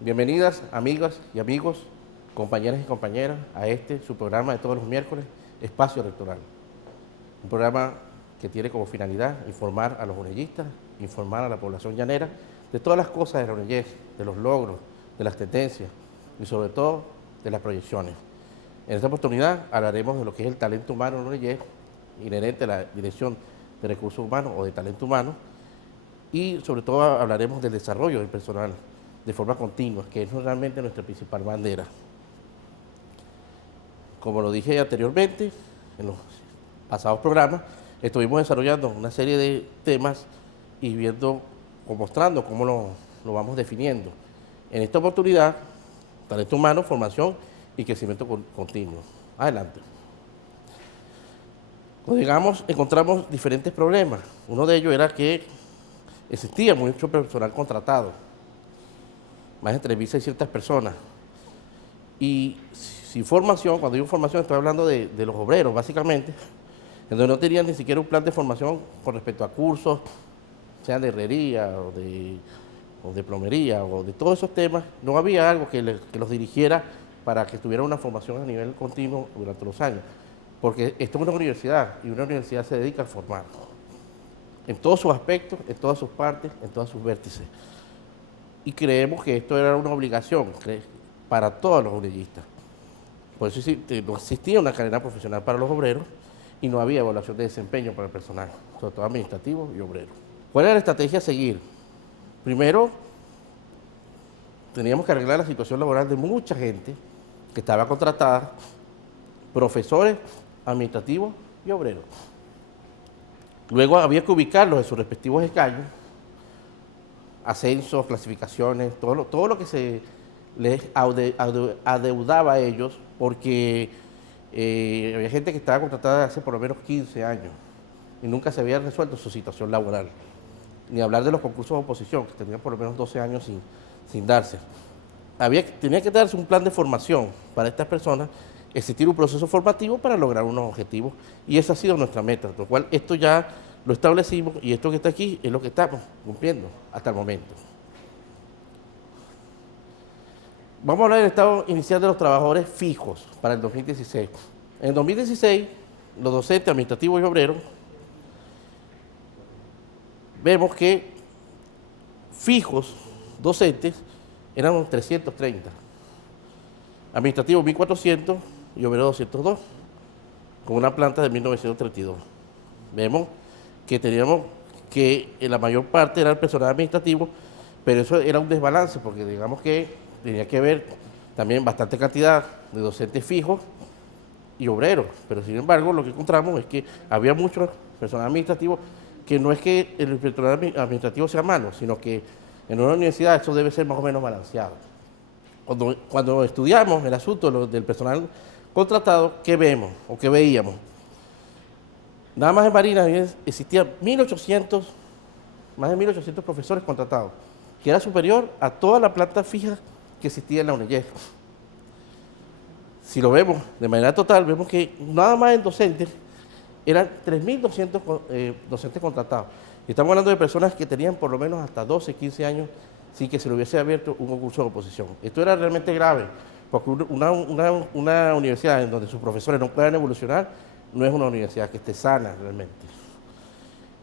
Bienvenidas, amigas y amigos, compañeras y compañeras, a su programa de todos los miércoles, Espacio Rectoral. Un programa que tiene como finalidad informar a los unellistas, informar a la población llanera de todas las cosas de la UNEYES, de los logros, de las tendencias y sobre todo de las proyecciones. En esta oportunidad hablaremos de lo que es el talento humano en la UNEYES, inherente a la Dirección de Recursos Humanos o de Talento Humano, y sobre todo hablaremos del desarrollo del personal de forma continua, que es realmente nuestra principal bandera. Como lo dije anteriormente, en los pasados programas, estuvimos desarrollando una serie de temas y viendo o mostrando cómo lo vamos definiendo. En esta oportunidad, talento humano, formación y crecimiento continuo. Adelante. Cuando llegamos, encontramos diferentes problemas. Uno de ellos era que existía mucho personal contratado, más de 3.600 personas. Y sin formación, cuando digo formación estoy hablando de los obreros, básicamente, en donde no tenían ni siquiera un plan de formación con respecto a cursos, sean de herrería o de plomería o de todos esos temas. No había algo que los dirigiera para que tuvieran una formación a nivel continuo durante los años. Porque esto es una universidad y una universidad se dedica a formar en todos sus aspectos, en todas sus partes, en todos sus vértices. Y creemos que esto era una obligación para todos los unellistas. Por eso no existía una carrera profesional para los obreros y no había evaluación de desempeño para el personal, sobre todo administrativo y obrero. ¿Cuál era la estrategia a seguir? Primero, teníamos que arreglar la situación laboral de mucha gente que estaba contratada, profesores, administrativos y obreros. Luego había que ubicarlos en sus respectivos escaños, ascensos, clasificaciones, todo lo que se les adeudaba a ellos, porque había gente que estaba contratada hace por lo menos 15 años y nunca se había resuelto su situación laboral. Ni hablar de los concursos de oposición, que tenían por lo menos 12 años sin darse. Tenía que darse un plan de formación para estas personas, existir un proceso formativo para lograr unos objetivos, y esa ha sido nuestra meta, lo cual esto ya lo establecimos y esto que está aquí es lo que estamos cumpliendo hasta el momento. Vamos a hablar del estado inicial de los trabajadores fijos para el 2016. En el 2016, los docentes, administrativos y obreros, vemos que fijos docentes eran 330, administrativos 1.400 y obreros 202, con una planta de 1932. Vemos que teníamos que la mayor parte era el personal administrativo, pero eso era un desbalance, porque digamos que tenía que haber también bastante cantidad de docentes fijos y obreros, pero sin embargo lo que encontramos es que había mucho personal administrativo, que no es que el personal administrativo sea malo, sino que en una universidad eso debe ser más o menos balanceado. Cuando estudiamos el asunto del personal contratado, ¿qué vemos o qué veíamos? Nada más en Marina existían más de 1.800 profesores contratados, que era superior a toda la planta fija que existía en la UNEYES. Si lo vemos de manera total, vemos que nada más en docentes eran 3.200 docentes contratados. Y estamos hablando de personas que tenían por lo menos hasta 12, 15 años sin que se le hubiese abierto un concurso de oposición. Esto era realmente grave, porque una universidad en donde sus profesores no puedan evolucionar no es una universidad que esté sana realmente.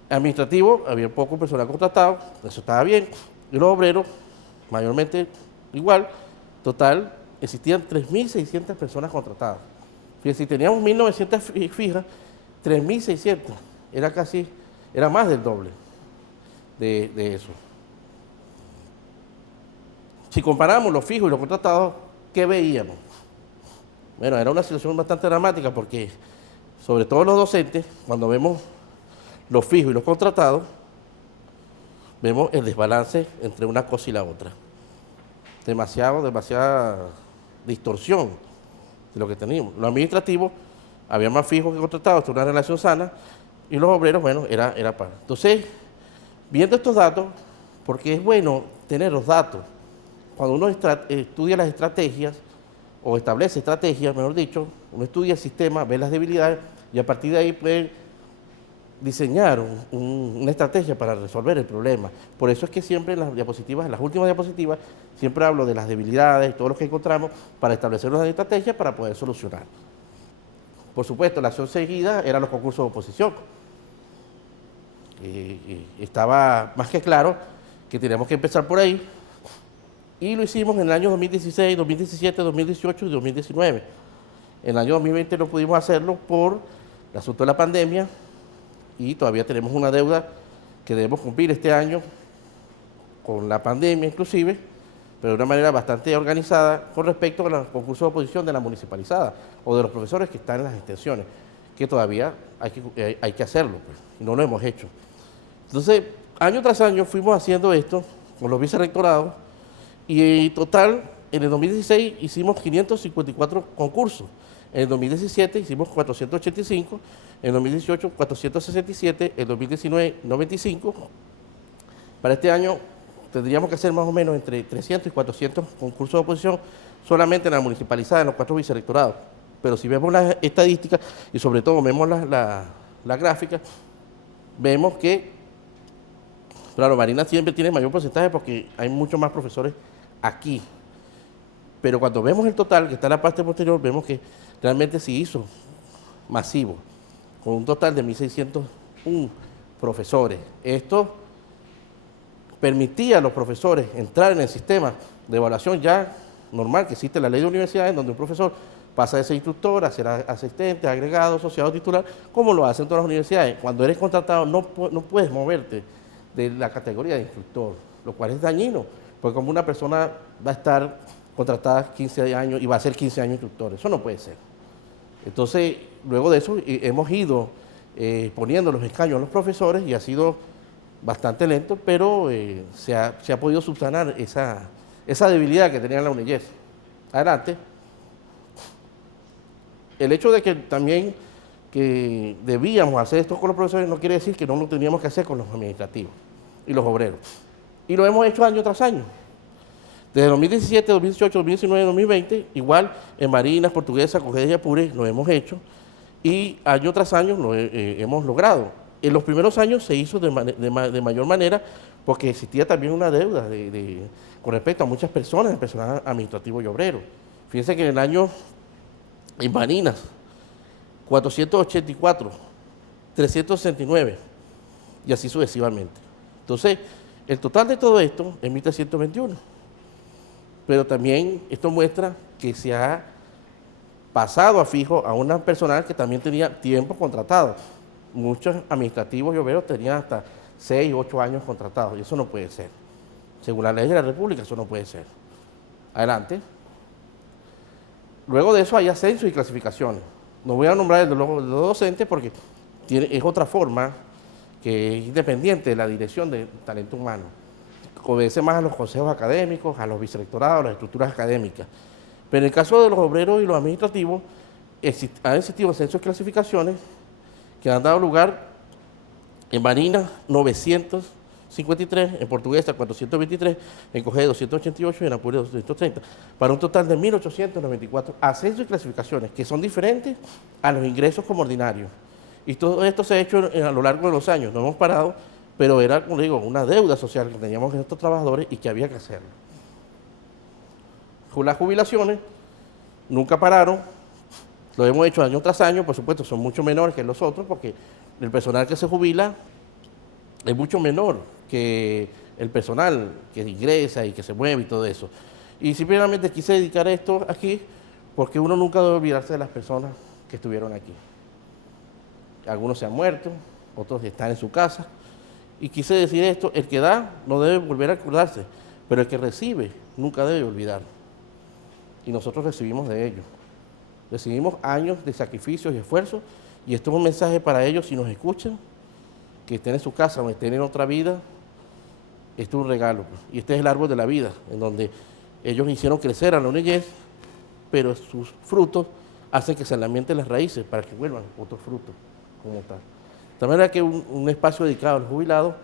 Administrativo, había poco personal contratado, eso estaba bien. Y los obreros, mayormente igual, total, existían 3.600 personas contratadas. Fíjense, si teníamos 1.900 fijas, 3.600, era más del doble de eso. Si comparamos los fijos y los contratados, ¿qué veíamos? Bueno, era una situación bastante dramática, porque sobre todo los docentes, cuando vemos los fijos y los contratados, vemos el desbalance entre una cosa y la otra. Demasiada distorsión de lo que teníamos. Los administrativos, había más fijos que contratados, esto es una relación sana, y los obreros, bueno, era par. Entonces, viendo estos datos, porque es bueno tener los datos, cuando uno estudia las estrategias, o establece estrategias, mejor dicho, uno estudia el sistema, ve las debilidades, y a partir de ahí puede diseñar una estrategia para resolver el problema. Por eso es que siempre en las diapositivas, en las últimas diapositivas, siempre hablo de las debilidades y todo lo que encontramos para establecer una estrategia para poder solucionar. Por supuesto, la acción seguida eran los concursos de oposición. Estaba más que claro que teníamos que empezar por ahí y lo hicimos en el año 2016, 2017, 2018 y 2019. En el año 2020 no pudimos hacerlo por el asunto de la pandemia y todavía tenemos una deuda que debemos cumplir este año con la pandemia inclusive, pero de una manera bastante organizada con respecto a los concursos de oposición de la municipalizada o de los profesores que están en las extensiones, que todavía hay que hacerlo, pues, y no lo hemos hecho. Entonces, año tras año fuimos haciendo esto con los vicerrectorados y en total, en el 2016 hicimos 554 concursos, en el 2017 hicimos 485, en el 2018 467, en el 2019 95. Para este año tendríamos que hacer más o menos entre 300 y 400 concursos de oposición solamente en la municipalizada, en los 4 vicerrectorados. Pero si vemos las estadísticas y sobre todo vemos la gráfica, vemos que, claro, Barinas siempre tiene mayor porcentaje porque hay muchos más profesores aquí. Pero cuando vemos el total, que está en la parte posterior, vemos que realmente se hizo masivo, con un total de 1.601 profesores. Esto permitía a los profesores entrar en el sistema de evaluación ya normal que existe en la ley de universidades, donde un profesor pasa de ser instructor a ser asistente, agregado, asociado, titular, como lo hacen todas las universidades. Cuando eres contratado no puedes moverte de la categoría de instructor, lo cual es dañino, porque como una persona va a estar contratada 15 años y va a ser 15 años instructor, eso no puede ser. Entonces, luego de eso hemos ido poniendo los escaños a los profesores y ha sido bastante lento, pero se ha podido subsanar esa debilidad que tenía la UNEYES. Adelante. El hecho de que también que debíamos hacer esto con los profesores no quiere decir que no lo teníamos que hacer con los administrativos y los obreros. Y lo hemos hecho año tras año. Desde 2017, 2018, 2019, 2020, igual en Marinas, Portuguesa, Cogedes y Apures lo hemos hecho y año tras año lo hemos logrado. En los primeros años se hizo de mayor manera porque existía también una deuda con respecto a muchas personas, el personal administrativo y obrero. Fíjense que en el año, en Marinas, 484, 369 y así sucesivamente. Entonces, el total de todo esto es 1.321. Pero también esto muestra que se ha pasado a fijo a una personal que también tenía tiempo contratado. Muchos administrativos y obreros tenían hasta 6, 8 años contratados y eso no puede ser. Según la ley de la República, eso no puede ser. Adelante. Luego de eso hay ascensos y clasificaciones. No voy a nombrar el de los docentes porque es otra forma que es independiente de la dirección de talento humano. Obedece más a los consejos académicos, a los vicerrectorados, a las estructuras académicas. Pero en el caso de los obreros y los administrativos, han existido ascensos y clasificaciones que han dado lugar en Marinas 953, en Portuguesa 423, en Cogedes 288 y en Apure 230, para un total de 1.894 ascensos y clasificaciones que son diferentes a los ingresos como ordinarios. Y todo esto se ha hecho a lo largo de los años, no hemos parado, pero era, como digo, una deuda social que teníamos con estos trabajadores y que había que hacerlo. Con las jubilaciones nunca pararon, lo hemos hecho año tras año, por supuesto son mucho menores que los otros porque el personal que se jubila es mucho menor que el personal que ingresa y que se mueve y todo eso. Y simplemente quise dedicar esto aquí porque uno nunca debe olvidarse de las personas que estuvieron aquí. Algunos se han muerto, otros están en su casa. Y quise decir esto, el que da no debe volver a acordarse, pero el que recibe nunca debe olvidar. Y nosotros recibimos de ellos. Recibimos años de sacrificios y esfuerzos, y esto es un mensaje para ellos si nos escuchan, que estén en su casa o estén en otra vida, esto es un regalo. Pues. Y este es el árbol de la vida, en donde ellos hicieron crecer a la UNEYES, pero sus frutos hacen que se lamenten las raíces para que vuelvan otros frutos como tal. De manera que un espacio dedicado a los jubilados,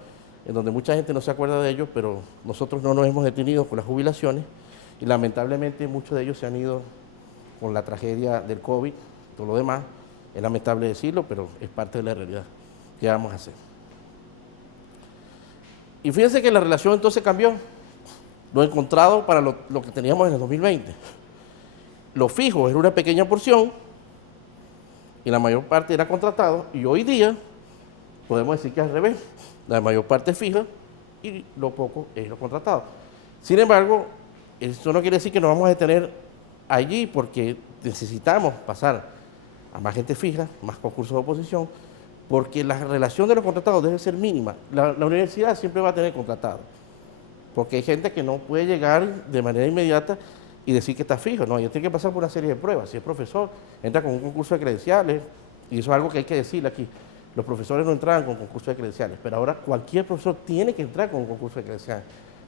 en donde mucha gente no se acuerda de ellos, pero nosotros no nos hemos detenido con las jubilaciones y lamentablemente muchos de ellos se han ido con la tragedia del COVID, todo lo demás. Es lamentable decirlo, pero es parte de la realidad. ¿Qué vamos a hacer? Y fíjense que la relación entonces cambió. Lo encontrado para lo que teníamos en el 2020. Lo fijo era una pequeña porción y la mayor parte era contratado. Y hoy día podemos decir que es al revés. La mayor parte es fija y lo poco es lo contratado. Sin embargo, eso no quiere decir que nos vamos a detener allí porque necesitamos pasar a más gente fija, más concursos de oposición, porque la relación de los contratados debe ser mínima. La universidad siempre va a tener contratados, porque hay gente que no puede llegar de manera inmediata y decir que está fijo, no, ella tiene que pasar por una serie de pruebas. Si es profesor, entra con un concurso de credenciales, y eso es algo que hay que decirle aquí. Los profesores no entraban con concurso de credenciales, pero ahora cualquier profesor tiene que entrar con un concurso de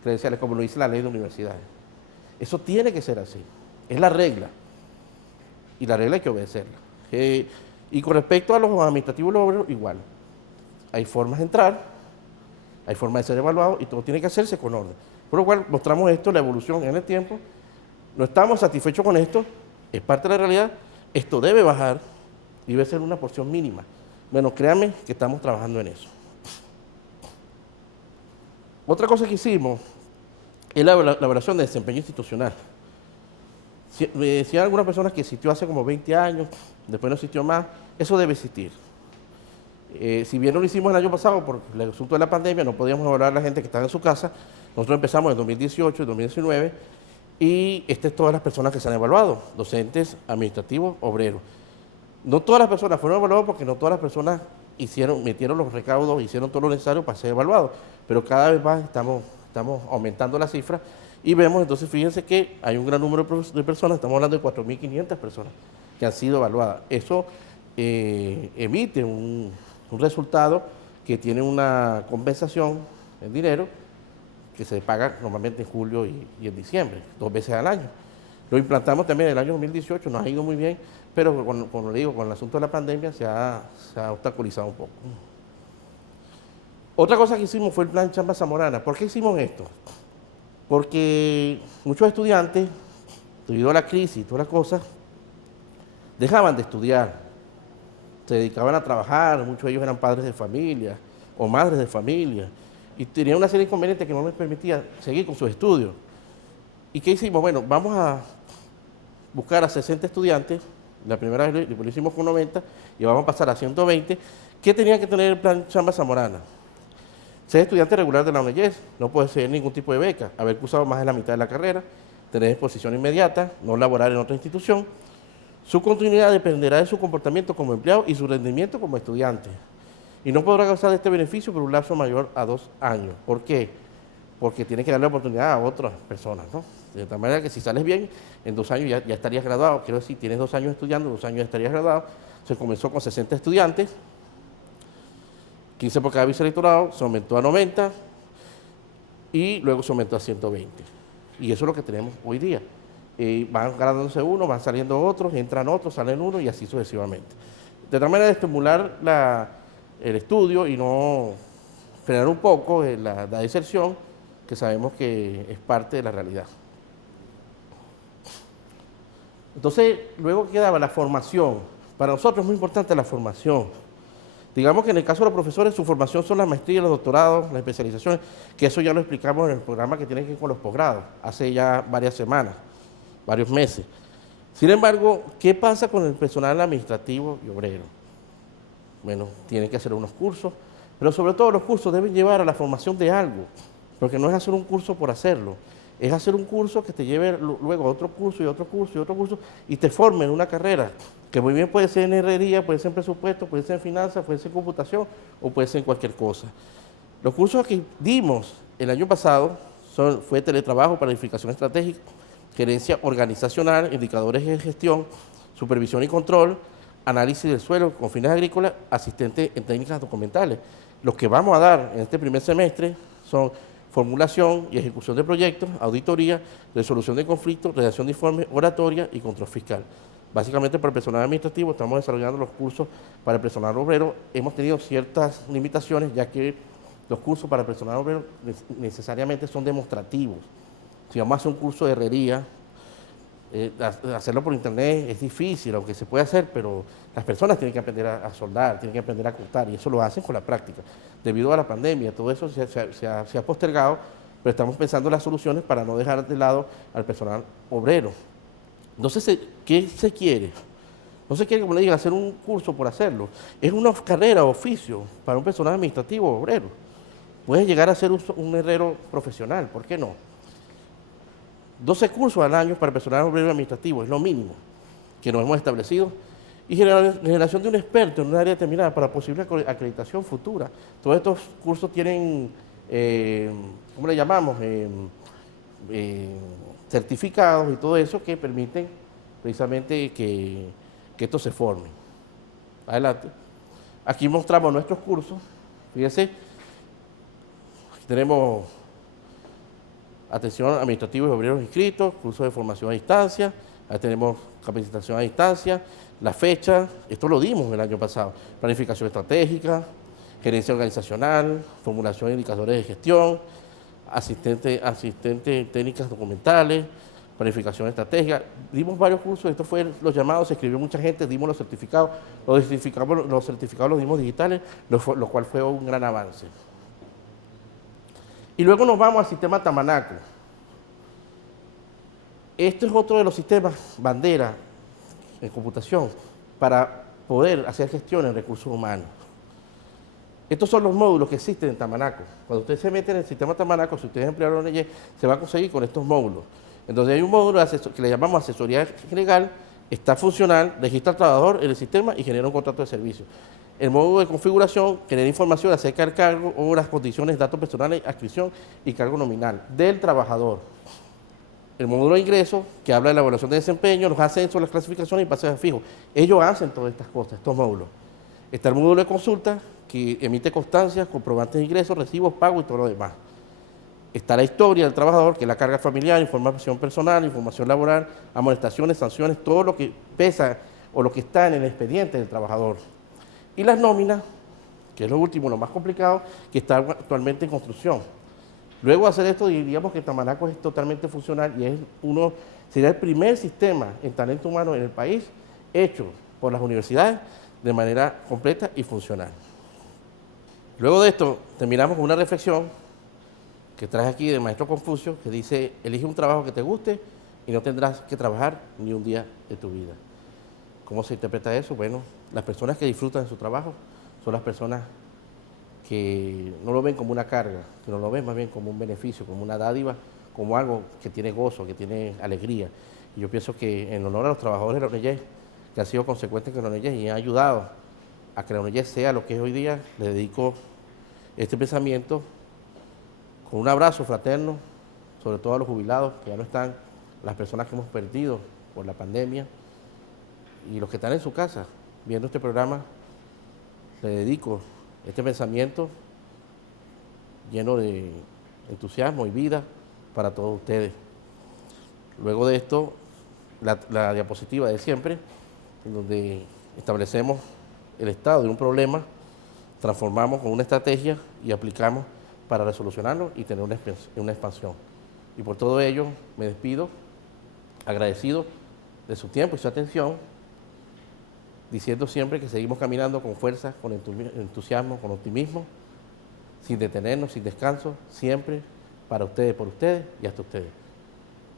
credenciales, como lo dice la ley de universidades. Eso tiene que ser así, es la regla, y la regla hay que obedecerla. Y con respecto a los administrativos y los obreros, igual. Hay formas de entrar, hay formas de ser evaluado y todo tiene que hacerse con orden. Por lo cual mostramos esto, la evolución en el tiempo. No estamos satisfechos con esto, es parte de la realidad. Esto debe bajar y debe ser una porción mínima. Bueno, créanme que estamos trabajando en eso. Otra que hicimos es la evaluación de desempeño institucional. Me decían algunas personas que existió hace como 20 años, después no existió más, eso debe existir. Si bien no lo hicimos el año pasado por el asunto de la pandemia, no podíamos evaluar a la gente que estaba en su casa, nosotros empezamos en 2018 y 2019, y estas es todas las personas que se han evaluado, docentes, administrativos, obreros. No todas las personas fueron evaluadas porque no todas las personas metieron los recaudos, hicieron todo lo necesario para ser evaluados, pero cada vez más estamos aumentando la cifra y vemos, entonces fíjense que hay un gran número de personas, estamos hablando de 4.500 personas que han sido evaluadas. Eso emite un resultado que tiene una compensación en dinero que se paga normalmente en julio y en diciembre, 2 veces al año. Lo implantamos también en el año 2018, nos ha ido muy bien, pero como le digo, con el asunto de la pandemia se ha obstaculizado un poco. Otra cosa que hicimos fue el plan Chamba Zamorana. ¿Por qué hicimos esto? Porque muchos estudiantes, debido a la crisis y todas las cosas, dejaban de estudiar, se dedicaban a trabajar, muchos de ellos eran padres de familia o madres de familia, y tenían una serie de inconvenientes que no les permitía seguir con sus estudios. ¿Y qué hicimos? Bueno, vamos a buscar a 60 estudiantes, la primera vez lo hicimos con 90, y vamos a pasar a 120, ¿qué tenía que tener el plan Chamba Zamorana? Ser estudiante regular de la UNEYES, no puede ser ningún tipo de beca, haber cursado más de la mitad de la carrera, tener exposición inmediata, no laborar en otra institución. Su continuidad dependerá de su comportamiento como empleado y su rendimiento como estudiante. Y no podrá gozar de este beneficio por un lapso mayor a 2 años. ¿Por qué? Porque tiene que darle oportunidad a otras personas, ¿no? De tal manera que si sales bien, en 2 años ya estarías graduado. Quiero decir, tienes 2 años estudiando, 2 años estarías graduado. Se comenzó con 60 estudiantes, 15 por cada vicerectorado, se aumentó a 90 y luego se aumentó a 120. Y eso es lo que tenemos hoy día. Van graduándose unos, van saliendo otros, entran otros, salen unos y así sucesivamente. De tal manera de estimular el estudio y no frenar un poco la deserción, que sabemos que es parte de la realidad. Entonces, luego quedaba la formación. Para nosotros es muy importante la formación. Digamos que en el caso de los profesores, su formación son las maestrías, los doctorados, las especializaciones, que eso ya lo explicamos en el programa que tiene que ver con los posgrados, hace ya varias semanas, varios meses. Sin embargo, ¿qué pasa con el personal administrativo y obrero? Bueno, tienen que hacer unos cursos, pero sobre todo los cursos deben llevar a la formación de algo, porque no es hacer un curso por hacerlo, es hacer un curso que te lleve luego a otro curso y otro curso y otro curso y te forme en una carrera, que muy bien puede ser en herrería, puede ser en presupuesto, puede ser en finanzas, puede ser en computación o puede ser en cualquier cosa. Los cursos que dimos el año pasado fue teletrabajo, planificación estratégica, gerencia organizacional, indicadores de gestión, supervisión y control, análisis del suelo con fines agrícolas, asistente en técnicas documentales. Los que vamos a dar en este primer semestre son formulación y ejecución de proyectos, auditoría, resolución de conflictos, redacción de informes, oratoria y control fiscal. Básicamente para el personal administrativo estamos desarrollando los cursos para el personal obrero. Hemos tenido ciertas limitaciones ya que los cursos para el personal obrero necesariamente son demostrativos. Si vamos a hacer un curso de herrería, Hacerlo por internet es difícil, aunque se puede hacer, pero las personas tienen que aprender a soldar, tienen que aprender a cortar, y eso lo hacen con la práctica. Debido a la pandemia, todo eso se ha postergado, pero estamos pensando en las soluciones para no dejar de lado al personal obrero. Entonces, ¿qué se quiere? No se quiere, como le digo, hacer un curso por hacerlo. Es una carrera o oficio para un personal administrativo o obrero. Puedes llegar a ser un herrero profesional, ¿por qué no? 12 cursos al año para personal obrero administrativo, es lo mínimo que nos hemos establecido. Y generación de un experto en un área determinada para posible acreditación futura. Todos estos cursos tienen, ¿cómo le llamamos? Certificados y todo eso que permiten precisamente que esto se forme. Adelante. Aquí mostramos nuestros cursos. Fíjense, tenemos atención administrativos y obreros inscritos, cursos de formación a distancia, ahí tenemos capacitación a distancia, la fecha, esto lo dimos el año pasado, planificación estratégica, gerencia organizacional, formulación de indicadores de gestión, asistente técnicas documentales, planificación estratégica. Dimos varios cursos, estos fueron los llamados, se escribió mucha gente, dimos los certificados, los certificados los dimos digitales, lo cual fue un gran avance. Y luego nos vamos al sistema Tamanaco. Este es otro de los sistemas bandera en computación para poder hacer gestión en recursos humanos. Estos son los módulos que existen en Tamanaco. Cuando usted se mete en el sistema Tamanaco, si usted es empleado de ONG, se va a conseguir con estos módulos. Entonces hay un módulo que le llamamos asesoría legal, está funcional, registra al trabajador en el sistema y genera un contrato de servicio. El módulo de configuración genera información acerca del cargo, horas, condiciones, datos personales, adscripción y cargo nominal del trabajador. El módulo de ingreso, que habla de la evaluación de desempeño, los ascensos, las clasificaciones y pasajes fijos. Ellos hacen todas estas cosas, estos módulos. Está el módulo de consulta, que emite constancias, comprobantes de ingresos, recibos, pagos y todo lo demás. Está la historia del trabajador, que es la carga familiar, información personal, información laboral, amonestaciones, sanciones, todo lo que pesa o lo que está en el expediente del trabajador. Y las nóminas, que es lo último, lo más complicado, que está actualmente en construcción. Luego de hacer esto, diríamos que Tamanaco es totalmente funcional y sería el primer sistema en talento humano en el país hecho por las universidades de manera completa y funcional. Luego de esto, terminamos con una reflexión que traje aquí del maestro Confucio, que dice: elige un trabajo que te guste y no tendrás que trabajar ni un día de tu vida. ¿Cómo se interpreta eso? Bueno, las personas que disfrutan de su trabajo son las personas que no lo ven como una carga, sino lo ven más bien como un beneficio, como una dádiva, como algo que tiene gozo, que tiene alegría. Y yo pienso que en honor a los trabajadores de la ONG, que han sido consecuentes con la ONG y han ayudado a que la ONG sea lo que es hoy día, le dedico este pensamiento con un abrazo fraterno, sobre todo a los jubilados que ya no están, las personas que hemos perdido por la pandemia y los que están en su casa viendo este programa. Le dedico este pensamiento lleno de entusiasmo y vida para todos ustedes. Luego de esto, la diapositiva de siempre, en donde establecemos el estado de un problema, transformamos con una estrategia y aplicamos para resolucionarlo y tener una expansión. Y por todo ello me despido, agradecido de su tiempo y su atención, diciendo siempre que seguimos caminando con fuerza, con entusiasmo, con optimismo, sin detenernos, sin descanso, siempre para ustedes, por ustedes y hasta ustedes.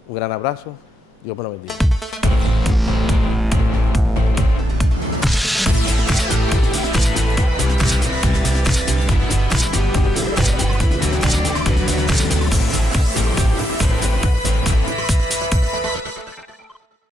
Un gran abrazo, Dios me lo bendiga.